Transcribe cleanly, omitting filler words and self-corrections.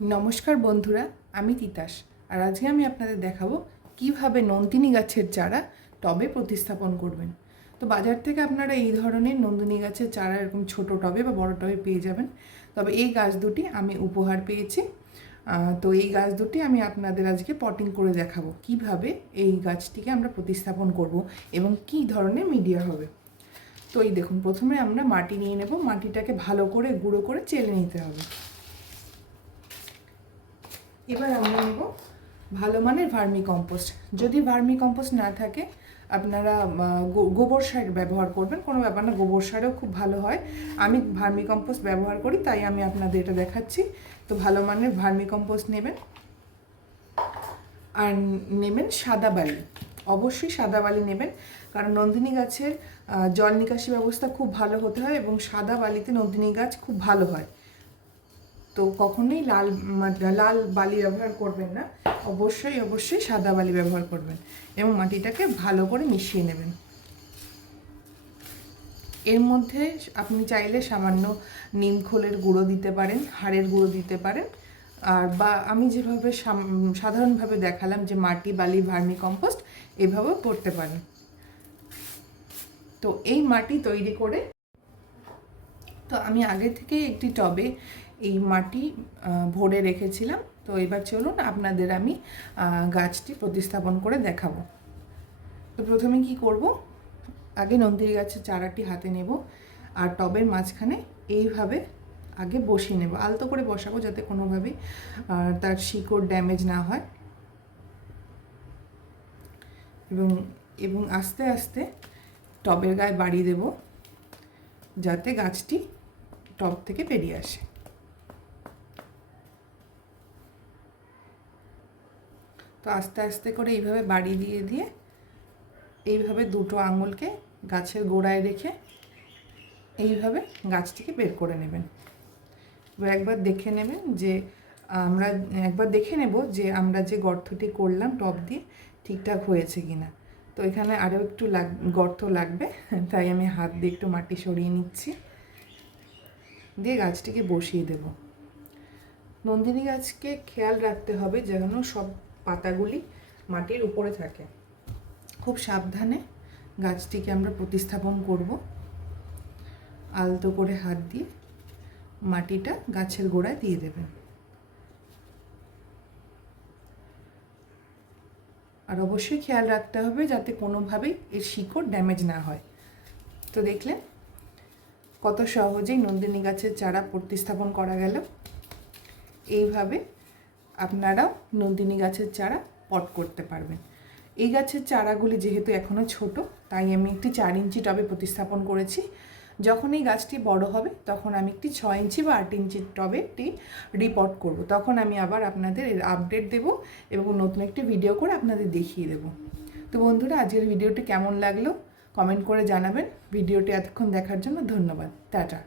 नमस्कार बंधुरा आमी तितास और आज के आपनादेर देखाबो किभाबे नंदिनी गाछेर चारा टबे प्रतिस्थापन करबेन। तो बाजार थेके आपनारा एई धरनेर नंदिनी गाछेर चारा एरकम छोटो टबे बा बड़ो टबे पेये जाबेन। तबे एई गाछ दुटी आमी उपहार पेयेछि। तो एई गाछ दुटी आमी आपनादेर आजके पटिंग करे देखाबो किभाबे एई गाछटिके आमरा प्रतिस्थापन करब एबं कि धरनेर मिडिया होबे। तो एई देखुन प्रथमे आमरा माटी निये नेब, माटिटाके भालो करे गुঁড়ো करे चेले निते होबे। এবার আমরা নেব ভালো মানের ভার্মি কম্পোস্ট। যদি ভার্মি কম্পোস্ট না থাকে আপনারা গোবর সার ব্যবহার করবেন, কোনো ব্যাপার না, গোবর সারও খুব ভালো হয়। আমি ভার্মি কম্পোস্ট ব্যবহার করি তাই আমি আপনাদের এটা দেখাচ্ছি। তো ভালো মানের ভার্মি কম্পোস্ট নেবেন আর নেবেন সাদা বালি, অবশ্যই সাদা বালি নেবেন, কারণ নন্দিনী গাছের জল নিকাশি ব্যবস্থা খুব ভালো হতে হয় এবং সাদা বালিতে নন্দিনী গাছ খুব ভালো হয়। তো কখনোই লাল বালি ব্যবহার করবেন না, অবশ্যই সাদা বালি ব্যবহার করবেন এবং মাটিটাকে ভালো করে মিশিয়ে নেবেন। এর মধ্যে আপনি চাইলে সামান্য নিমখোলের গুঁড়ো দিতে পারেন, হাড়ের গুঁড়ো দিতে পারেন, আর বা আমি যেভাবে সাধারণভাবে দেখালাম যে মাটি বালি ভার্মি কম্পোস্ট এভাবেও করতে পারেন। তো এই মাটি তৈরি করে তো আমি আগে থেকে একটি টবে এই মাটি ভরে রেখেছিলাম। তো এবার চলুন আপনাদের আমি গাছটি প্রতিস্থাপন করে দেখাবো। তো প্রথমে কি করব, আগে নন্দিনী গাছের চারাটি হাতে নেব আর টবের মাঝখানে এইভাবে আগে বসিয়ে নেব, আলতো করে বসাবো যাতে কোনোভাবেই তার শিকড় ড্যামেজ না হয়, এবং আস্তে আস্তে টবের গায়ে বাড়ি দেব যাতে গাছটি টব থেকে বেরিয়ে আসে। তো আস্তে আস্তে করে এইভাবে বাড়ি দিয়ে দিয়ে এইভাবে দুটো আঙুলকে গাছের গোড়ায় রেখে এইভাবে গাছটিকে বের করে নেবেন। এবার একবার দেখে নেবেন যে আমরা যে গর্তটি করলাম টব দিয়ে ঠিকঠাক হয়েছে কিনা। তো এখানে আরও একটু গর্ত লাগবে, তাই আমি হাত দিয়ে একটু মাটি সরিয়ে নিচ্ছি, দিয়ে গাছটিকে বসিয়ে দেব। নন্দিনী গাছকে খেয়াল রাখতে হবে যেন সব পাতাগুলি মাটির উপরে থাকে। খুব সাবধানে গাছটিকে আমরা প্রতিস্থাপন করব। আলতো করে হাত দিয়ে মাটিটা গাছের গোড়ায় দিয়ে দেবেন, আর অবশ্যই খেয়াল রাখতে হবে যাতে কোনোভাবেই এর শিকড় ড্যামেজ না হয়। তো দেখলেন কত সহজেই নন্দিনী গাছের চারা প্রতিস্থাপন করা গেল। এইভাবে আপনারাও নন্দিনী গাছের চারা পট করতে পারবেন। এই গাছের চারাগুলি যেহেতু এখনও ছোট, তাই আমি একটি 4 ইঞ্চি টবে প্রতিস্থাপন করেছি। যখন এই গাছটি বড় হবে তখন আমি একটি 6 ইঞ্চি বা 8 ইঞ্চি টবে একটি রিপোর্ট করব। তখন আমি আবার আপনাদের এর আপডেট দেব এবং নতুন একটি ভিডিও করে আপনাদের দেখিয়ে দেব। তো বন্ধুরা, আজকের ভিডিওটি কেমন লাগলো কমেন্ট করে জানাবেন। ভিডিওটি এতক্ষণ দেখার জন্য ধন্যবাদ। টাটা।